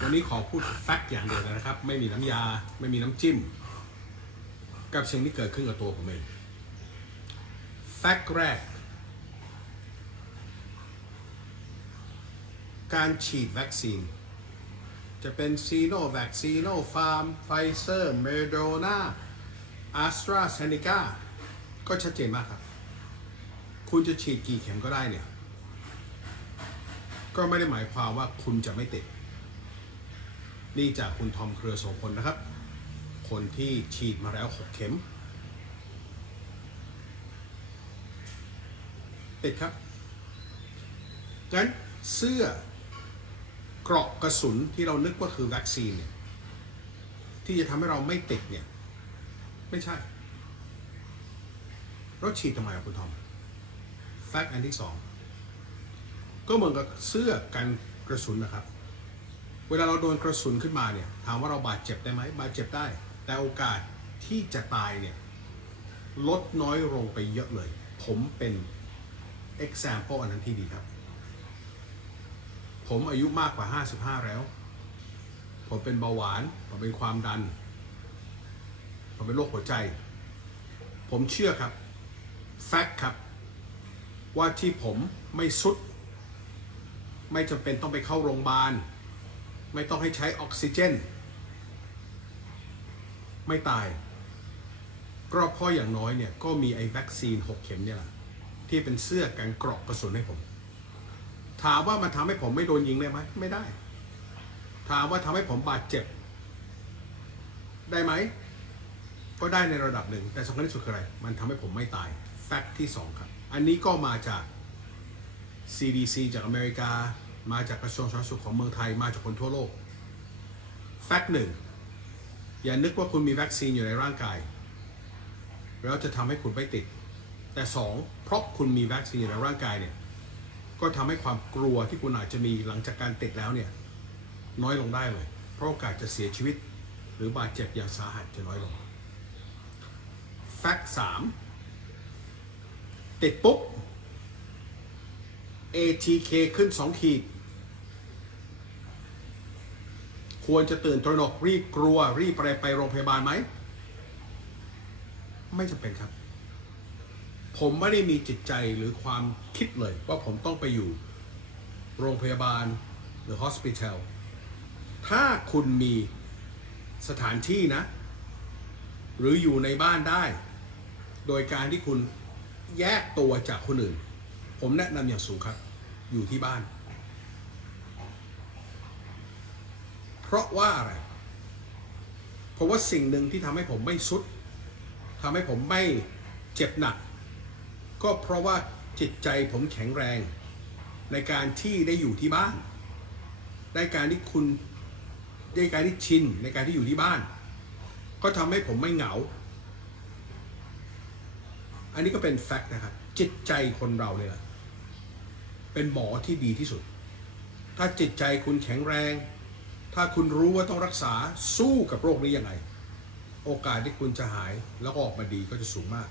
วันนี้ขอพูดแฟกต์อย่างเดียวนะครับ ไม่มีน้ำยาไม่มีน้ำจิ้ม กับสิ่งที่เกิดขึ้นกับตัวผมเองแฟกต์แรก การฉีดวัคซีน จะเป็นซีโนแวคซีโนฟาร์มไฟเซอร์เมโดนาอาสตราเซเนกาก็ชัดเจนมากครับ คุณจะฉีดกี่เข็มก็ได้เนี่ย ก็ไม่ได้หมายความว่าคุณจะไม่ติด นี่จากคุณทอมเครือโสพลนะครับ คนที่ฉีดมาแล้ว 6 เข็ม ติดครับดังนั้นเสื้อเกราะกระสุนที่เรานึกว่าคือวัคซีนเนี่ยที่จะทำให้เราไม่ติดเนี่ย ไม่ใช่ เราฉีดทำไมครับคุณทอมแฟกต์อันที่สองก็เหมือนกับเสื้อกันกระสุนนะครับ เวลาเราโดนกระสุนขึ้นมาเนี่ยถามว่าเราบาดเจ็บได้ไหมบาดเจ็บได้ แต่โอกาสที่จะตายเนี่ยลดน้อยลงไปเยอะเลย ผมเป็น example อันนั้นที่ดีครับ ผมอายุมากกว่า 55 แล้ว ผมเป็นเบาหวาน ผมเป็นความดัน ผมเป็นโรคหัวใจ ผมเชื่อครับ แฟกต์ครับ ว่าที่ผมไม่สุด ไม่จำเป็นต้องไปเข้าโรงพยาบาล ไม่ต้องให้ใช้ออกซิเจน ไม่ตายก็เพราะอย่างน้อยเนี่ยก็มีไอ้วัคซีน 6 เข็มเนี่ยแหละที่เป็นเสื้อกันกราะกระสุนให้ผม ถามว่ามันทำให้ผมไม่โดนยิงได้ไหมไม่ได้ ถามว่าทำให้ผมบาดเจ็บ ได้ไหม ก็ได้ในระดับหนึ่ง แต่สำคัญที่สุดคืออะไร มันทำให้ผมไม่ตาย แฟกต์ที่ 2 ครับ อันนี้ก็มาจาก CDC จากอเมริกา มาจากกระทรวงสาธารณสุขของเมืองไทยมาจากคนทั่วโลก แฟกต์หนึ่งอย่านึกว่าคุณมีวัคซีนอยู่ในร่างกาย แล้วจะทำให้คุณไม่ติด แต่สองเพราะคุณมีวัคซีนอยู่ในร่างกายเนี่ยก็ทำให้ความกลัวที่คุณอาจจะมีหลังจากการติดแล้วเนี่ยน้อยลงได้เลย เพราะโอกาสจะเสียชีวิต หรือบาดเจ็บอย่างสาหัสจะน้อยลง แฟกต์สามติดปุ๊บ ATK ขึ้น 2 ขีด ควรจะตื่นตระหนกรีบกลัวรีบไปไปโรงพยาบาลไหม ไม่จำเป็นครับ ผมไม่ได้มีจิตใจหรือความคิดเลย ว่าผมต้องไปอยู่โรงพยาบาลหรือ hospital ถ้าคุณมีสถานที่นะ หรืออยู่ในบ้านได้ โดยการที่คุณแยกตัวจากคนอื่น ผมแนะนำอย่างสูงครับ อยู่ที่บ้าน เพ ราะว่าอะไรเพราะว่าสิ่งหนึ่งที่ทำให้ผมไม่สุดทำให้ผมไม่เจ็บหนัก ก็เพราะว่าจิตใจผมแข็งแรง ในการที่ได้อยู่ที่บ้าน ได้การที่คุณได้การที่ชินในการที่อยู่ที่บ้าน ก็ทำให้ผมไม่เหงา อันนี้ก็เป็นแฟกต์นะครับ จิตใจคนเราเนี่ยแหละเป็นหมอที่ดีที่สุด ถ้าจิตใจคุณแข็งแรง ถ้าคุณรู้ว่าต้องรักษาสู้กับโรคนี้ยังไง โอกาสที่คุณจะหายแล้วก็ออกมาดีก็จะสูงมาก